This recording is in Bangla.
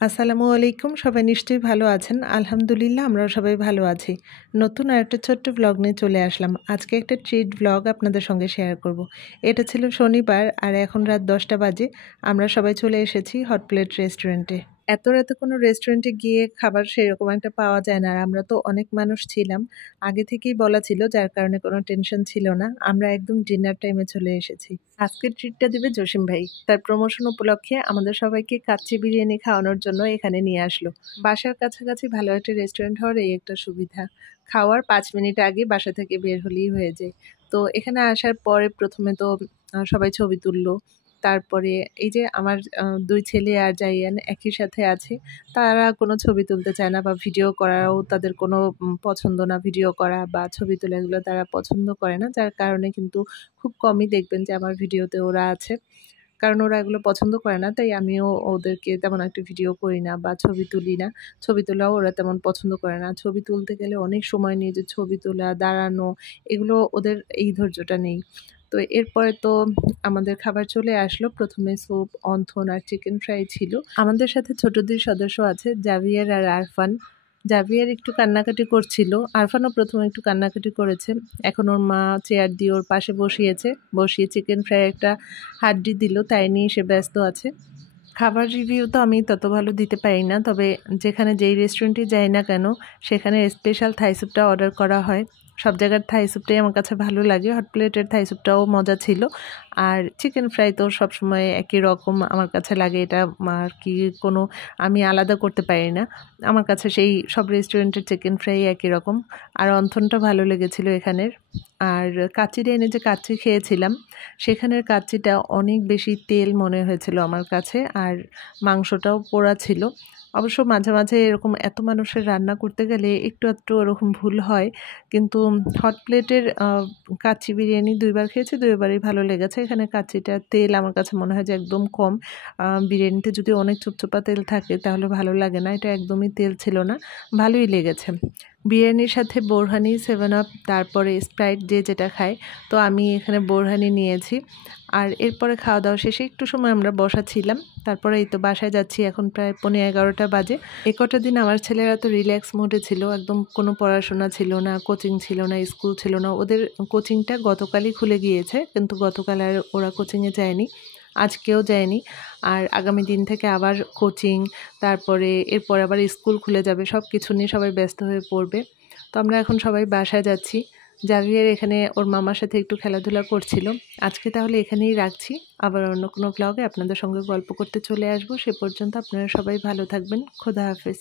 আসসালামু আলাইকুম। সবাই নিশ্চয়ই ভালো আছেন। আলহামদুলিল্লাহ আমরাও সবাই ভালো আছি। নতুন আরেকটা ছোট্ট ব্লগ নিয়ে চলে আসলাম। আজকে একটা ট্রিট ব্লগ আপনাদের সঙ্গে শেয়ার করব। এটা ছিল শনিবার আর এখন রাত 10টা বাজে। আমরা সবাই চলে এসেছি হট প্লেট রেস্টুরেন্টে। এত রাতে কোনো রেস্টুরেন্টে গিয়ে খাবার সেরকম একটা পাওয়া যায় না। আর আমরা তো অনেক মানুষ ছিলাম। আগে থেকেই বলা ছিল, যার কারণে কোনো টেনশন ছিল না। আমরা একদম ডিনার টাইমে চলে এসেছি। আজকের ট্রিটটা দিবে জসিম ভাই। তার প্রমোশন উপলক্ষে আমাদের সবাইকে কাচ্চি বিরিয়ানি খাওয়ানোর জন্য এখানে নিয়ে আসলো। বাসার কাছাকাছি ভালো একটা রেস্টুরেন্ট হওয়ার এই একটা সুবিধা। খাওয়ার 5 মিনিট আগে বাসা থেকে বের হলেই হয়ে যায়। তো এখানে আসার পরে প্রথমে তো সবাই ছবি তুললো। তারপরে এই যে আমার 2 ছেলে আর জাইয়ান একই সাথে আছে। তারা কোনো ছবি তুলতে চায় না বা ভিডিও করাও তাদের কোনো পছন্দ না। ভিডিও করা বা ছবি তোলা এগুলো তারা পছন্দ করে না। যার কারণে কিন্তু খুব কমই দেখবেন যে আমার ভিডিওতে ওরা আছে। কারণ ওরা এগুলো পছন্দ করে না, তাই আমিও ওদেরকে তেমন একটা ভিডিও করি না বা ছবি তুলি না। ছবি তোলাও ওরা তেমন পছন্দ করে না। ছবি তুলতে গেলে অনেক সময় নিয়ে যে ছবি তোলা, দাঁড়ানো, এগুলো ওদের এই ধৈর্যটা নেই। তো এরপরে তো আমাদের খাবার চলে আসলো। প্রথমে স্যুপ, অন্থন আর চিকেন ফ্রাই ছিল। আমাদের সাথে ছোট 2 সদস্য আছে, জাভিয়ার আর আরফান। জাভিয়ার একটু কান্নাকাটি করছিল। আরফানও প্রথমে একটু কান্নাকাটি করেছে। এখন ওর মা চেয়ার দিয়ে ওর পাশে বসিয়েছে। বসিয়ে চিকেন ফ্রাই একটা হাড্ডি দিল, তাই নিয়ে সে ব্যস্ত আছে। খাবার রিভিউ তো আমি তত ভালো দিতে পারি না। তবে যেখানে যেই রেস্টুরেন্টে যাই না কেন, সেখানে স্পেশাল থাই স্যুপটা অর্ডার করা হয়। সব জায়গার থাই স্যুপটাই আমার কাছে ভালো লাগে। হট প্লেটের থাই স্যুপটাও মজা ছিল। আর চিকেন ফ্রাই তো সবসময় একই রকম আমার কাছে লাগে। এটা আর কি কোনো আমি আলাদা করতে পারি না। আমার কাছে সেই সব রেস্টুরেন্টের চিকেন ফ্রাই একই রকম। আর অন্থনটা ভালো লেগেছিল এখানের। আর কাচ্চিটা এনে যে কাচ্চি খেয়েছিলাম, সেখানের কাচ্চিটা অনেক বেশি তেল মনে হয়েছিল আমার কাছে। আর মাংসটাও পোড়া ছিল। অবশ্য মাঝে মাঝে এরকম এত মানুষের রান্না করতে গেলে একটু আধটু ওরকম ভুল হয়। কিন্তু হট প্লেটের কাচ্চি বিরিয়ানি 2 বার খেয়েছি, 2 বারই ভালো লেগেছে। এখানে কাচ্চিটার তেল আমার কাছে মনে হয় যে একদম কম। বিরিয়ানিতে যদি অনেক চুপচুপা তেল থাকে তাহলে ভালো লাগে না। এটা একদমই তেল ছিল না, ভালোই লেগেছে। বিরিয়ানির সাথে বোরহানি, 7 আপ, তারপরে স্প্রাইট যে যেটা খায়। তো আমি এখানে বোরহানি নিয়েছি। আর এরপরে খাওয়া দাওয়া শেষে একটু সময় আমরা বসা ছিলাম। তারপরে এই তো বাসায় যাচ্ছি। এখন প্রায় 11:15 বাজে। এই কটা দিন আমার ছেলেরা তো রিল্যাক্স মোডে ছিল। একদম কোনো পড়াশোনা ছিল না, কোচিং ছিল না, স্কুল ছিল না। ওদের কোচিংটা গতকালই খুলে গিয়েছে, কিন্তু গতকাল আর ওরা কোচিংয়ে যায়নি, আজকেও যায়নি। আর আগামী দিন থেকে আবার কোচিং, তারপরে এরপর আবার স্কুল খুলে যাবে। সব কিছু নিয়ে সবাই ব্যস্ত হয়ে পড়বে। তো আমরা এখন সবাই বাসায় যাচ্ছি। জাভিয়ার এখানে ওর মামার সাথে একটু খেলাধুলা করছিল। আজকে তাহলে এখানেই রাখছি। আবার অন্য কোনো ব্লগে আপনাদের সঙ্গে গল্প করতে চলে আসবো। সে পর্যন্ত আপনারা সবাই ভালো থাকবেন। খোদা হাফেজ।